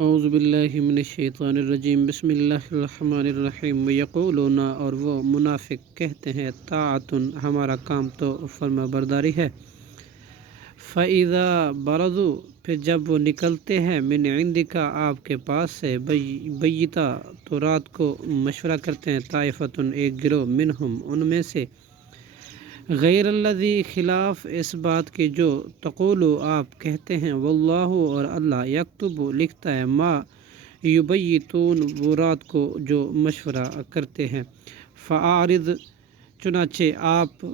اعوذ باللہ من الشیطان الرجیم بسم اللہ الرحمن الرحیم یقولون، اور وہ منافق کہتے ہیں، طاعتن ہمارا کام تو فرما برداری ہے، فَإِذَا بَرَزُوا پھر جب وہ نکلتے ہیں، من عندک آپ کے پاس سے، بیتا تو رات کو مشورہ کرتے ہیں، طائفتن ایک گروہ، منہم ان میں سے، غیر الذی خلاف اس بات کے جو تقولو آپ کہتے ہیں، واللہ اور اللہ، یکتب لکھتا ہے، ما یبیتون وہ رات کو جو مشورہ کرتے ہیں، فاعرض چنانچہ آپ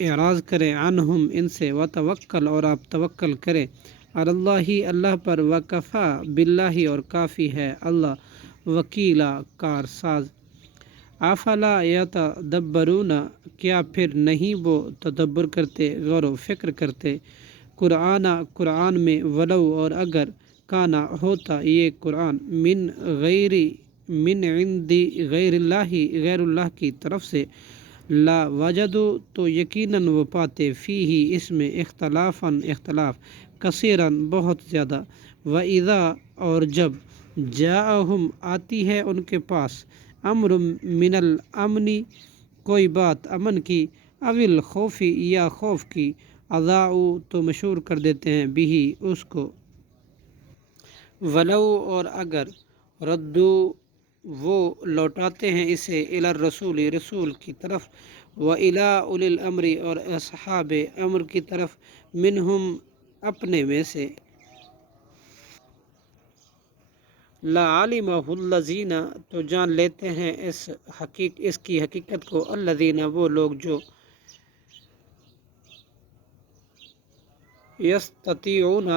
اعراض کریں، عنہم ان سے، وتوکل اور آپ توکل کریں، علی اللہ اللہ پر، وکفا باللہ اور کافی ہے اللہ، وکیلا کارساز، افلا یتدبرون کیا پھر نہیں وہ تدبر کرتے، غور و فکر کرتے، قرآن میں، ولو اور اگر، کانا ہوتا یہ قرآن، من عندی غیر اللہ کی طرف سے، لا وجدو تو یقیناً وہ پاتے، فیہ اس میں، اختلاف کثیراً بہت زیادہ، وَإِذَا اور جب، جاءہم آتی ہے ان کے پاس، امر من الامن کوئی بات امن کی، اول خوفی یا خوف کی، اذاعوا تو مشہور کر دیتے ہیں، بھی اس کو، ولو اور اگر، ردو وہ لوٹاتے ہیں اسے، الی الرسول رسول کی طرف، والی اولی الامر اور اصحاب امر کی طرف، منہم اپنے میں سے، لعلمہ الذین تو جان لیتے ہیں اس کی حقیقت کو، الذین وہ لوگ جو، یستطیعون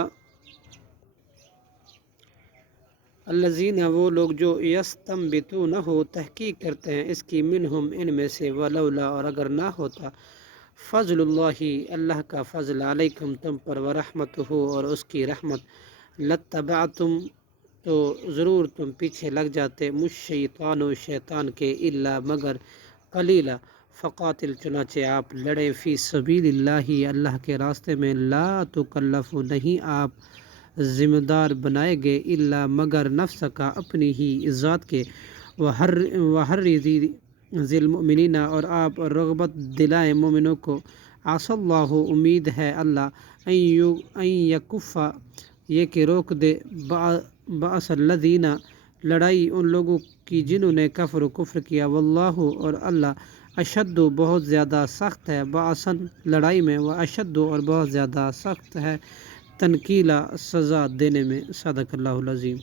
الذین وہ لوگ جو، یستنبطونہ تحقیق کرتے ہیں اس کی، منہم ان میں سے، ولولا اور اگر نہ ہوتا، فضل اللہ اللہ کا فضل، علیکم تم پر، ورحمتہ اور اس کی رحمت، لتبعتم تو ضرور تم پیچھے لگ جاتے، مشیطان و شیطان کے، الا مگر، قلیلا فقاتل چنانچہ آپ لڑیں، فی سبیل اللہ اللہ کے راستے میں، لا تکلف نہیں آپ ذمہ دار بنائے گئے، الا مگر، نفس کا اپنی ہی ذات کے، وحرِّضِ ذی المؤمنین اور آپ رغبت دلائیں مومنوں کو، عسى اللہ امید ہے اللہ، ان یکف یہ کہ روک دے، بأس الذین لڑائی ان لوگوں کی جنہوں نے کفر کیا، واللہ اور اللہ، اشد بہت زیادہ سخت ہے، بأساً لڑائی میں، واشد اور بہت زیادہ سخت ہے، تنکیلا سزا دینے میں، صدق اللہ العظیم۔